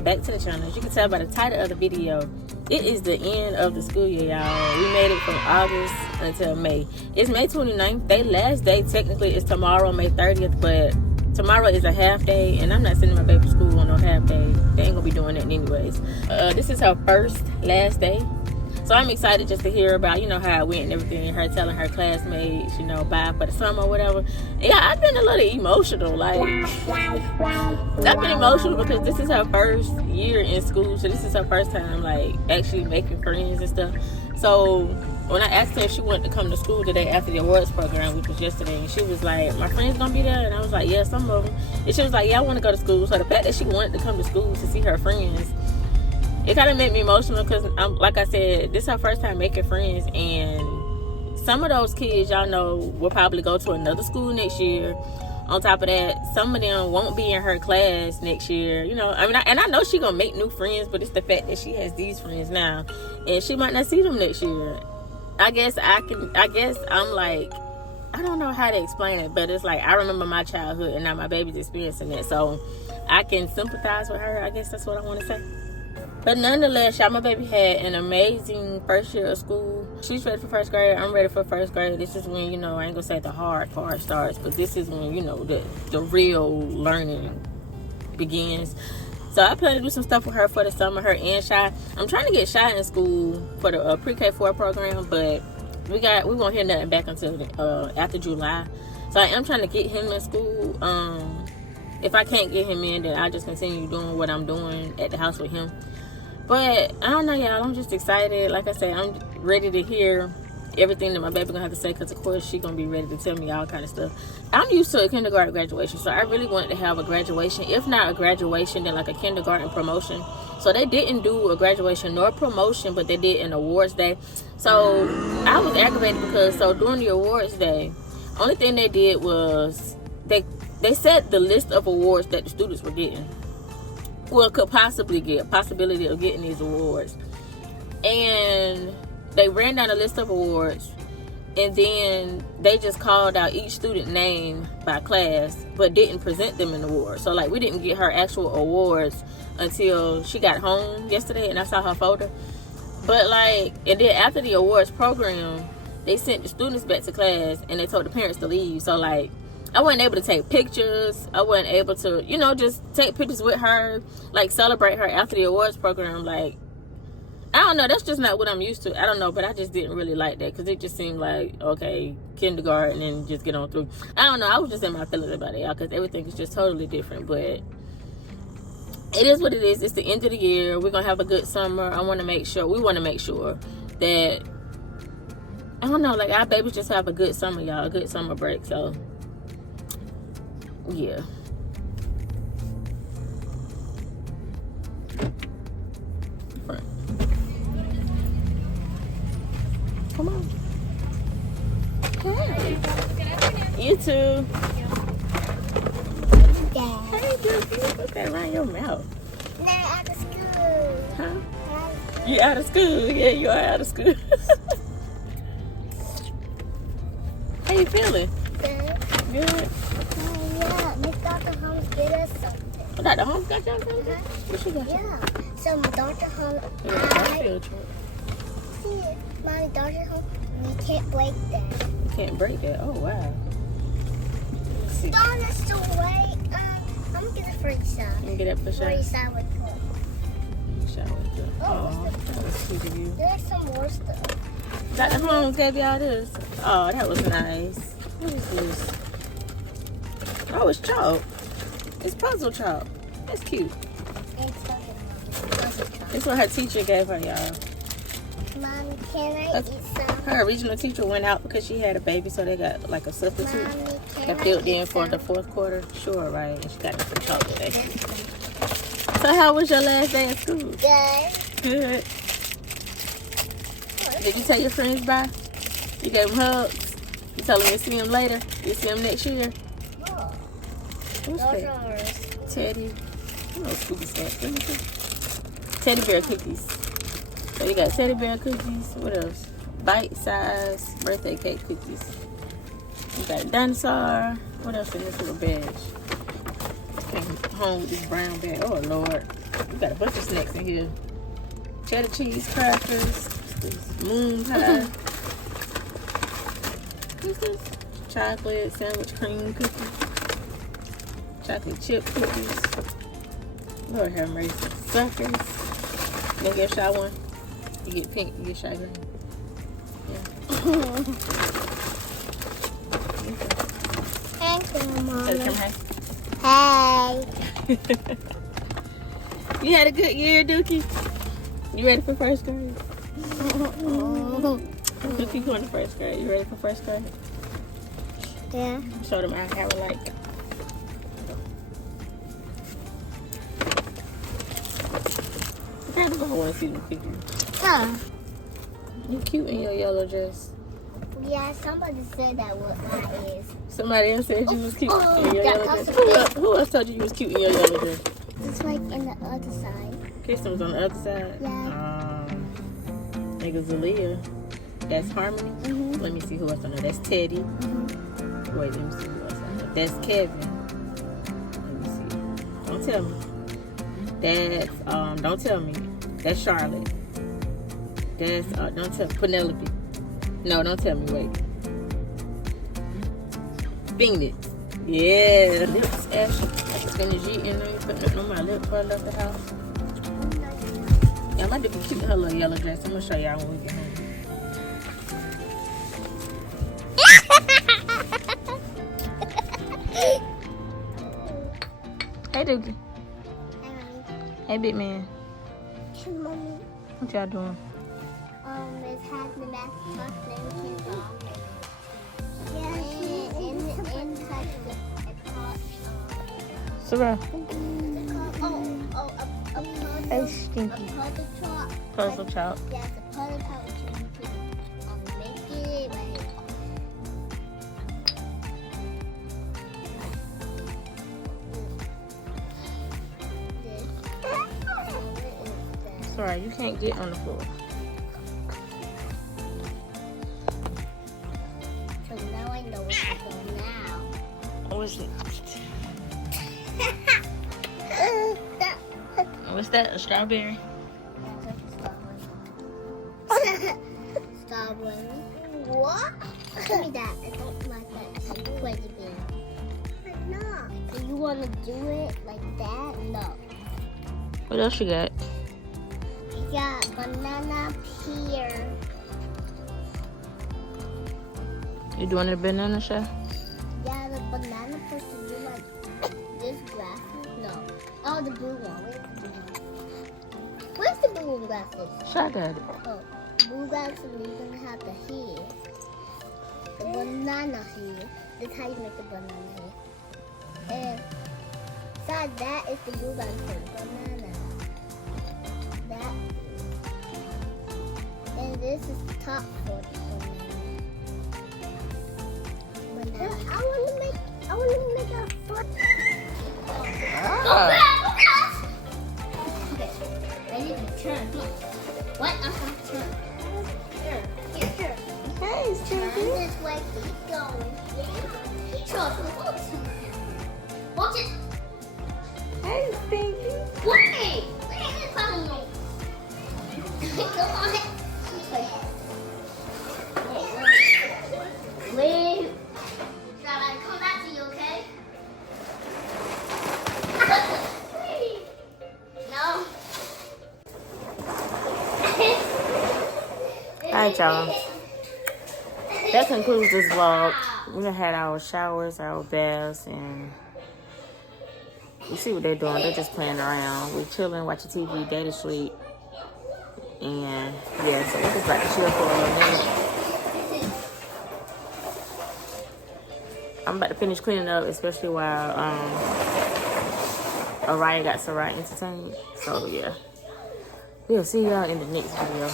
welcome back to the channel. As you can tell by the title of the video, it is the end of the school year, y'all. We made it from August until May. It's May 29th. Their last day technically is tomorrow, May 30th, but tomorrow is a half day, and I'm not sending my baby to school on no half day. They ain't gonna be doing that anyways. This is her last day. So I'm excited just to hear about, how it went and everything. Her telling her classmates, bye for the summer or whatever. Yeah, I've been a little emotional. Like, I've been emotional because this is her first year in school. So this is her first time, like, actually making friends and stuff. So when I asked her if she wanted to come to school today after the awards program, which was yesterday, and she was like, my friends gonna be there? And I was like, yeah, some of them. And she was like, yeah, I want to go to school. So the fact that she wanted to come to school to see her friends, it kind of made me emotional because, like I said, this is her first time making friends, and some of those kids, y'all know, will probably go to another school next year. On top of that, some of them won't be in her class next year. I know she gonna make new friends, but it's the fact that she has these friends now, and she might not see them next year. I guess I'm like, I don't know how to explain it, but it's like I remember my childhood, and now my baby's experiencing that, so I can sympathize with her. I guess that's what I want to say. But nonetheless, y'all, my baby had an amazing first year of school. She's ready for first grade. I'm ready for first grade. This is when, I ain't gonna say the hard part starts, but this is when, the real learning begins. So I plan to do some stuff with her for the summer, her and Shy. I'm trying to get Shy in school for the pre-K4 program, but we won't hear nothing back until after July. So I am trying to get him in school. If I can't get him in, then I'll just continue doing what I'm doing at the house with him. But I don't know, y'all. I'm just excited. Like I said, I'm ready to hear everything that my baby gonna have to say, because of course she gonna be ready to tell me all kind of stuff. I'm used to a kindergarten graduation, so I really wanted to have a graduation. If not a graduation, then like a kindergarten promotion. So they didn't do a graduation nor promotion, but they did an awards day. So I was aggravated because during the awards day, only thing they did was they set the list of awards that the students were getting. Could possibly get possibility of getting these awards, and they ran down a list of awards, and then they just called out each student name by class, but didn't present them an award. So like we didn't get her actual awards until she got home yesterday, and I saw her folder. But and then after the awards program, they sent the students back to class, and they told the parents to leave. So I wasn't able to take pictures. I wasn't able to, just take pictures with her, celebrate her after the awards program. I don't know. That's just not what I'm used to. I don't know, but I just didn't really like that because it just seemed like, okay, kindergarten and just get on through. I don't know. I was just in my feelings about it, y'all, because everything is just totally different. But it is what it is. It's the end of the year. We're going to have a good summer. We want to make sure that, I don't know, our babies just have a good summer, y'all, a good summer break. So yeah. Front. Come on. Hey. You too. Hey, Juicy. Put that around your mouth. Now out of school. Huh? You out of school? Yeah, you are out of school. How you feeling? Good. Good. Yeah, Miss Dr. Holmes did us something. Oh, Dr. Holmes got y'all something? What she got you? Yeah. So Dr. Holmes, Mommy, Dr. Holmes, we can't break that. You can't break that? Oh, wow. Don't us away. I'm gonna get a free side. You can get that for sure? Free side with food. Oh, that was sweet of you. There's some more stuff. Dr. Holmes gave y'all this? Oh, that was nice. What is this? Oh, it's chalk. It's puzzle chalk. That's cute. This is what her teacher gave her, y'all. Mommy, can I eat some? Her original teacher went out because she had a baby, so they got a substitute. Mommy, that filled in for the fourth quarter. Sure, right. And she got the free chalk today. So how was your last day at school? Good. Good. Did you tell your friends bye? You gave them hugs? You told them you'll see them later? You'll see them next year? What's that? Teddy. I know Scoosa snacks. Let me see. Teddy bear cookies. So you got teddy bear cookies. What else? Bite-sized birthday cake cookies. You got a dinosaur. What else in this little badge? Came home with this brown bag. Oh, Lord. We got a bunch of snacks in here. Cheddar cheese crackers. This moon pie. What's this? Chocolate sandwich cream cookies. Chocolate chip cookies. Lord have mercy. Suckers. You gonna get shy one? You get pink, you get shy green. Yeah. Thank you, Mom. Hey. Hey. You had a good year, Dookie? You ready for first grade? Dookie going to first grade. You ready for first grade? Yeah. Show them how I like it. I don't want to see the picture. Huh. You cute in your yellow dress. Yeah, somebody said that what mine is. Somebody else said you was cute Oh, in your that yellow dress. also Who else told you was cute in your yellow dress? It's like in the other side. Kristen was on the other side. Yeah. Nigga Zalia. That's Harmony. Mhm. Let me see who else on there. That's Teddy. Mhm. Wait, let me see who else on there. That's Kevin. Let me see. Don't tell me. That's don't tell me. That's Charlotte. That's don't tell Penelope. No, don't tell me. Wait. Phoenix. Yeah, lips Ashley. Finish eating. No, you putting it on my lip before I left the house. Yeah, my dick is cute in her little yellow dress. I'm gonna show y'all when we get home. Hey, Dookie. Hey, big man. Hey, Mommy. What y'all doing? It's happening back to my name. Yeah, and touch the pot. Sarah. A Hey, Stinky. puzzle chop. Puzzle chop. Yeah, it's a puzzle chop which you can make it like. Sorry, you can't get on the floor. So now I know where to go now. What's it? What's that? A strawberry? Strawberry. What? Give me that. I don't like that. Crazy bean. I'm not. Do you want to do it like that? No. What else you got? We got banana here. You doing the banana shell? Yeah, the banana supposed to do like this glasses. No. Oh, the blue one. Where's the blue glasses? Shy got it. Oh, blue glasses. You're gonna have the hair. The banana hair. That's how you make the banana hair. And beside that is the blue glasses. Banana. That. And this is the top for the banana. I want to make a foot. Okay, ready to turn. What? I'm going to turn. Here. Hey, Turn this way. Keep going. Watch it. Hey, Stinky. Wait. Come on. Wait. I come back to you, okay? No. Alright, y'all. That concludes this vlog. We done had our showers, our baths, and you see what they're doing. They're just playing around. We're chilling, watching TV, daddy sleep. And yeah, so we're just about to chill for a little minute. I'm about to finish cleaning up, especially while Orion got Sarai entertained. So yeah, we'll see y'all in the next video.